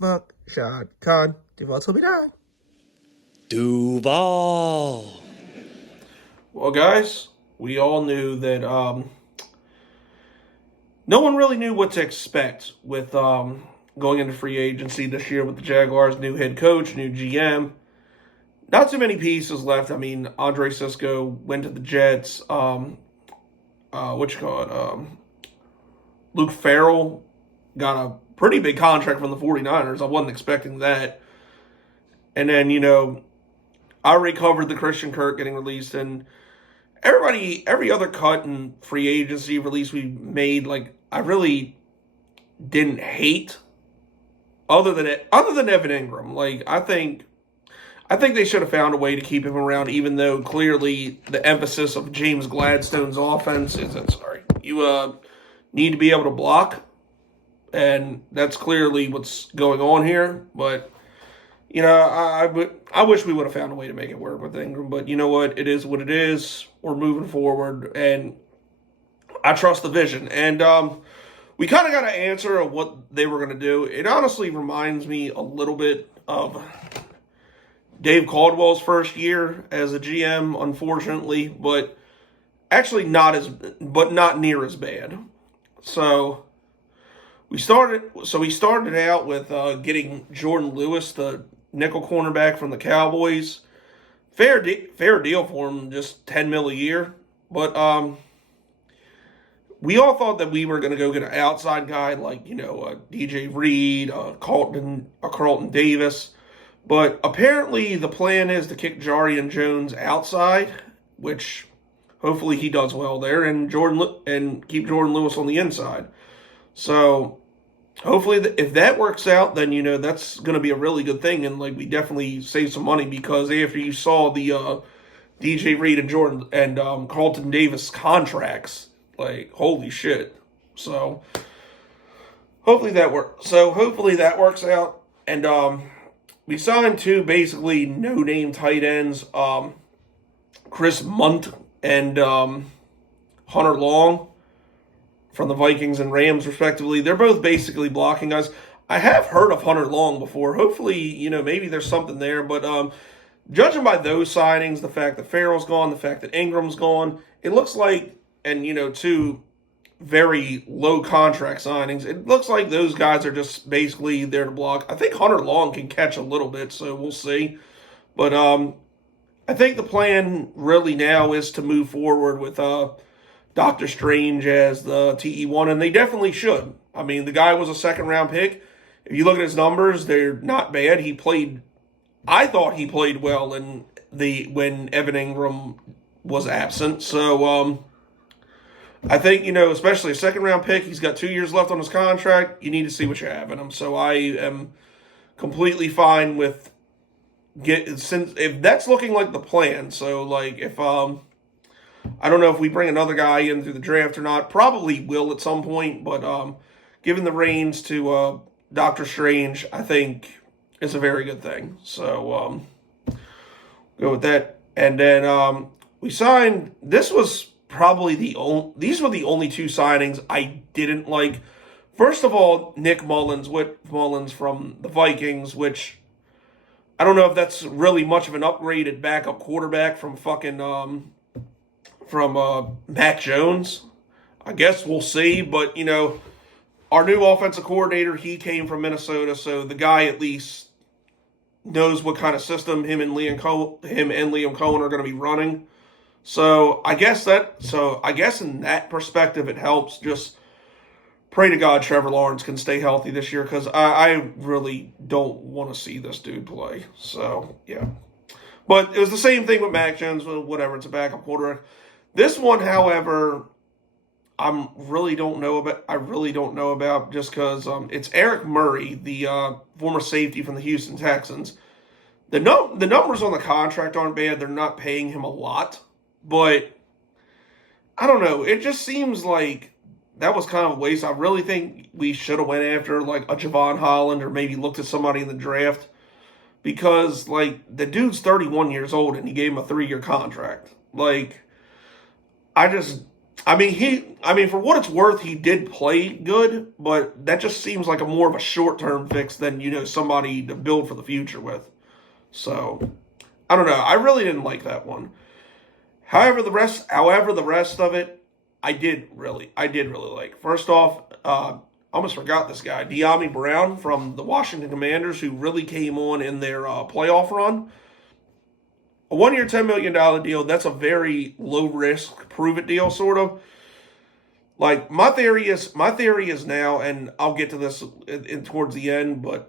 Fuck Shad Khan. Duval told me die. Duval. Well, guys, we all knew that no one really knew what to expect with going into free agency this year with the Jaguars. New head coach, new GM. Not too many pieces left. I mean, Andre Cisco went to the Jets. What you call it? Luke Farrell got a pretty big contract from the 49ers. I wasn't expecting that. And then, I already covered the Christian Kirk getting released, and every other cut in free agency release we made, like, I really didn't hate other than Evan Ingram. Like, I think they should have found a way to keep him around, even though clearly the emphasis of James Gladstone's offense is that, you need to be able to block, and that's clearly what's going on here. But, I wish we would have found a way to make it work with Ingram. But you know what? It is what it is. We're moving forward, and I trust the vision. And we kind of got an answer of what they were going to do. It honestly reminds me a little bit of Dave Caldwell's first year as a GM, unfortunately, but actually not near as bad. So we started out with getting Jordan Lewis, the nickel cornerback from the Cowboys. Fair deal for him, just $10 million a year. But we all thought that we were going to go get an outside guy like DJ Reed, Carlton Davis. But apparently the plan is to kick Jarian Jones outside, which hopefully he does well there, and keep Jordan Lewis on the inside. So hopefully if that works out, then that's going to be a really good thing, and like we definitely save some money, because after you saw the DJ Reed and Carlton Davis contracts, like holy shit. So hopefully that works out, and we signed two basically no-name tight ends, Chris Munt and Hunter Long from the Vikings and Rams, respectively. They're both basically blocking guys. I have heard of Hunter Long before. Hopefully, maybe there's something there. But judging by those signings, the fact that Farrell's gone, the fact that Ingram's gone, it looks like, and, two very low contract signings, it looks like those guys are just basically there to block. I think Hunter Long can catch a little bit, so we'll see. But I think the plan really now is to move forward with Doctor Strange as the TE1, and they definitely should. I mean, the guy was a second-round pick. If you look at his numbers, they're not bad. I thought he played well when Evan Ingram was absent. So I think, especially a second-round pick, he's got 2 years left on his contract. You need to see what you have in him. So I am completely fine with if that's looking like the plan. So, like, if I don't know if we bring another guy in through the draft or not. Probably will at some point, but giving the reins to Doctor Strange, I think, is a very good thing. So go with that. And then we signed. This was probably these were the only two signings I didn't like. First of all, Whit Mullins from the Vikings, which I don't know if that's really much of an upgraded backup quarterback from Mac Jones. I guess we'll see, but our new offensive coordinator, he came from Minnesota, so the guy at least knows what kind of system him and Liam Cohen are going to be running. So I guess in that perspective it helps. Just pray to God Trevor Lawrence can stay healthy this year, because I really don't want to see this dude play. So yeah. But it was the same thing with Mac Jones, whatever, it's a backup quarterback. This one, however, I really don't know about just because it's Eric Murray, the former safety from the Houston Texans. The numbers on the contract aren't bad. They're not paying him a lot, but I don't know. It just seems like that was kind of a waste. I really think we should have went after like a Javon Holland, or maybe looked at somebody in the draft, because like the dude's 31 years old and he gave him a 3-year contract. Like, I just For what it's worth, he did play good, but that just seems like a more of a short-term fix than, somebody to build for the future with. So, I don't know. I really didn't like that one. However, the rest of it, I did really like. First off, I almost forgot this guy, De'Ami Brown from the Washington Commanders, who really came on in their playoff run. A 1-year, $10 million deal, that's a very low-risk, prove-it deal, sort of. Like, my theory is now, and I'll get to this towards the end, but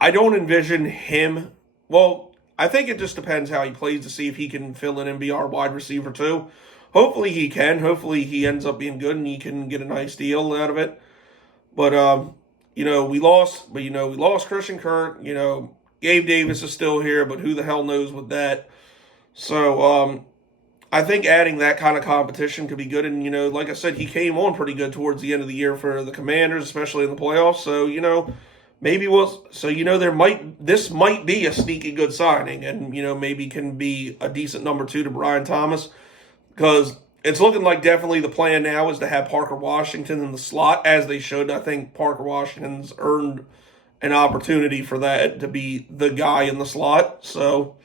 I don't envision him. Well, I think it just depends how he plays to see if he can fill in and be our wide receiver too. Hopefully he can. Hopefully he ends up being good and he can get a nice deal out of it. But we lost Christian Kirk. Gabe Davis is still here, but who the hell knows with that? So I think adding that kind of competition could be good. And like I said, he came on pretty good towards the end of the year for the Commanders, especially in the playoffs. So this might be a sneaky good signing, and maybe can be a decent number 2 to Brian Thomas, because it's looking like definitely the plan now is to have Parker Washington in the slot, as they should. I think Parker Washington's earned an opportunity for that, to be the guy in the slot. So,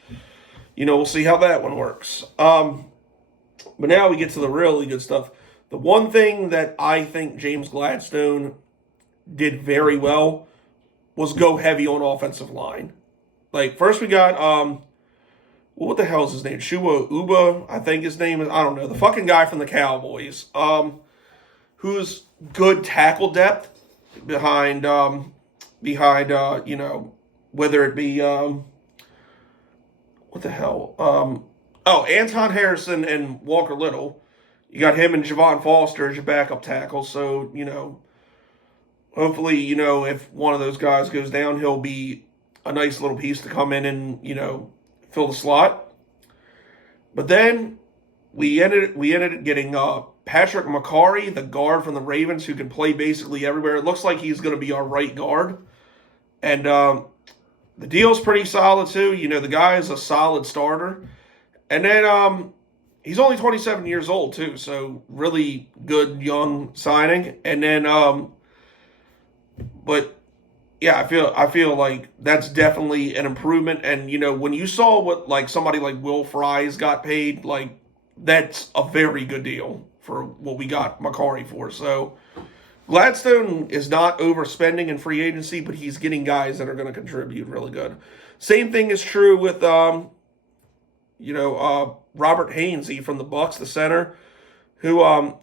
we'll see how that one works. But now we get to the really good stuff. The one thing that I think James Gladstone did very well was go heavy on offensive line. Like, first we got, what the hell is his name? Shua Uba, I think his name is. I don't know. The fucking guy from the Cowboys, who's good tackle depth behind whether it be, what the hell? Anton Harrison and Walker Little. You got him and Javon Foster as your backup tackles. So, hopefully, if one of those guys goes down, he'll be a nice little piece to come in and, fill the slot. But then we ended up getting Patrick McCarry, the guard from the Ravens, who can play basically everywhere. It looks like he's going to be our right guard. And the deal's pretty solid, too. The guy is a solid starter. And then he's only 27 years old, too, so really good young signing. And then, but yeah, I feel like that's definitely an improvement. And when you saw what like somebody like Will Fries got paid, like that's a very good deal for what we got McCarry for. So Gladstone is not overspending in free agency, but he's getting guys that are going to contribute really good. Same thing is true with Robert Hainsey from the Bucks, the center, who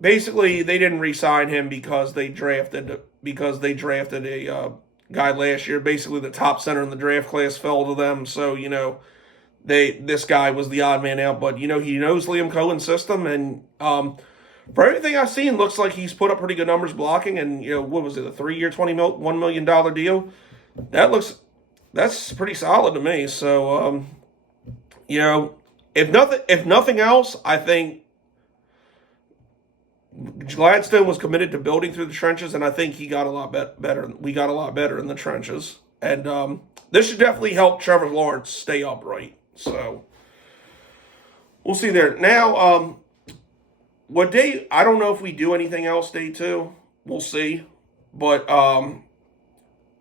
basically they didn't re-sign him because they drafted a guy last year. Basically, the top center in the draft class fell to them, so this guy was the odd man out. But he knows Liam Cohen's system, and for everything I've seen, looks like he's put up pretty good numbers blocking. And what was it, a 3-year, $1 million deal? That's pretty solid to me. So if nothing else, I think Gladstone was committed to building through the trenches, and I think he got a lot better. We got a lot better in the trenches, and this should definitely help Trevor Lawrence stay upright. So we'll see there. Now, I don't know if we do anything else day 2. We'll see, but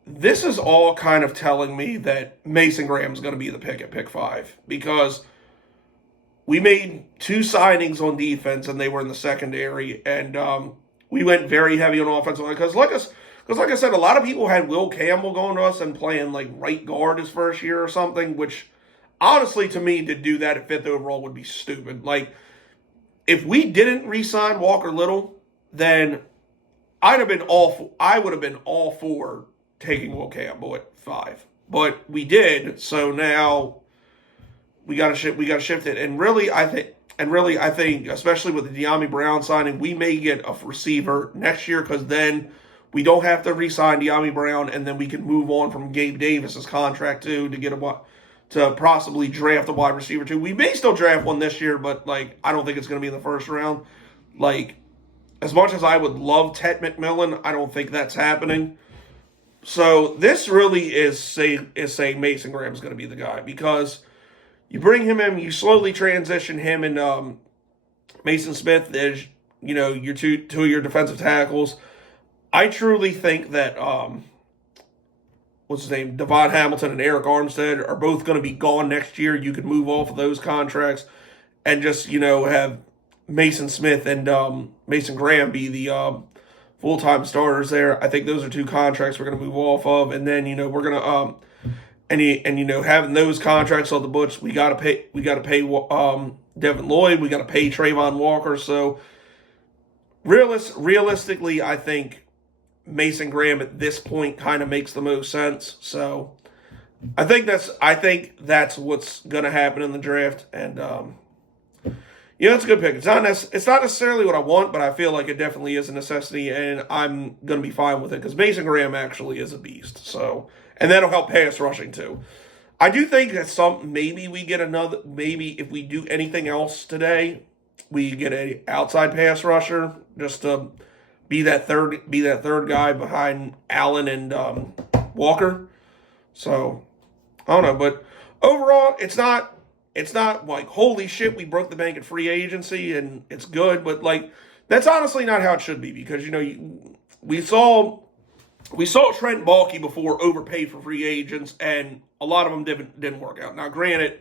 this is all kind of telling me that Mason Graham's going to be the pick at pick 5, because we made 2 signings on defense, and they were in the secondary, and we went very heavy on offensive line. Because like I said, a lot of people had Will Campbell going to us and playing like right guard his first year or something, which honestly to me to do that at 5th overall would be stupid. Like, if we didn't re-sign Walker Little, then I would have been all for taking Will Campbell at 5. But we did, so now we got to shift it. And really, I think, especially with the De'Ami Brown signing, we may get a receiver next year, because then we don't have to re-sign De'Ami Brown, and then we can move on from Gabe Davis's contract too to possibly draft a wide receiver too. We may still draft one this year, but like I don't think it's going to be in the first round. Like, as much as I would love Ted McMillan, I don't think that's happening. So this really is saying Mason Graham is going to be the guy, because You bring him in, you slowly transition him and Mason Smith as, your two of your defensive tackles. I truly think that what's his name, Devon Hamilton and Eric Armstead are both going to be gone next year. You could move off of those contracts and just, have Mason Smith and Mason Graham be the full-time starters there. I think those are two contracts we're going to move off of. And then, we're going to having those contracts on the books, we got to pay Devin Lloyd, we got to pay Trayvon Walker. So realistically, I think Mason Graham at this point kind of makes the most sense. So I think that's what's going to happen in the draft, and it's a good pick. It's not necessarily what I want, but I feel like it definitely is a necessity, and I'm going to be fine with it because Mason Graham actually is a beast. So, and that'll help pass rushing too. I do think that maybe if we do anything else today, we get a outside pass rusher just to be that third guy behind Allen and Walker. So I don't know, but overall, it's not like holy shit we broke the bank at free agency and it's good, but like that's honestly not how it should be because we saw Trent Baalke before overpaid for free agents and a lot of them didn't work out. Now, granted,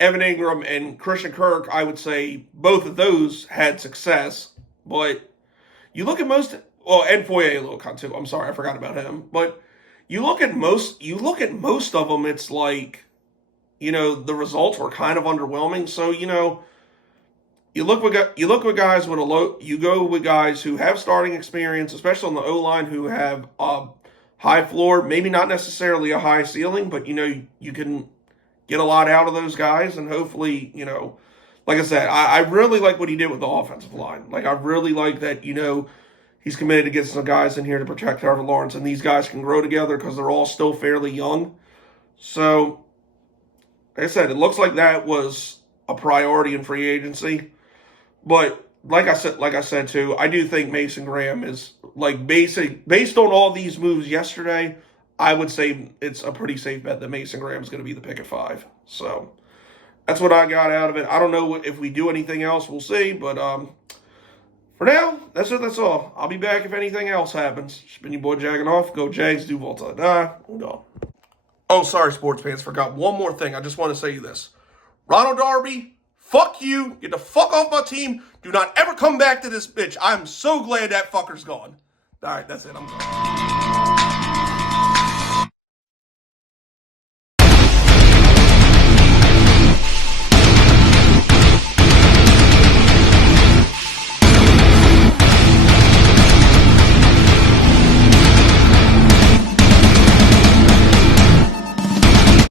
Evan Ingram and Christian Kirk, I would say both of those had success, but you look at and Foye Oluokun too. I'm sorry, I forgot about him. But you look at most of them, it's like, the results were kind of underwhelming. So, you go with guys who have starting experience, especially on the O-line, who have a high floor, maybe not necessarily a high ceiling, but you can get a lot out of those guys, and hopefully, like I said, I really like what he did with the offensive line. Like I really like that, he's committed to get some guys in here to protect Trevor Lawrence, and these guys can grow together because they're all still fairly young. So, like I said, it looks like that was a priority in free agency. But like I said too, I do think Mason Graham is like based on all these moves yesterday, I would say it's a pretty safe bet that Mason Graham is going to be the pick at 5. So that's what I got out of it. I don't know if we do anything else. We'll see. But for now, that's all. I'll be back if anything else happens. It's been your boy Jagging Off. Go Jags, do Volta. I'm gone. Oh, sorry, sports fans. Forgot one more thing. I just want to say this. Ronald Darby, fuck you. Get the fuck off my team. Do not ever come back to this bitch. I'm so glad that fucker's gone. All right, that's it. I'm gone.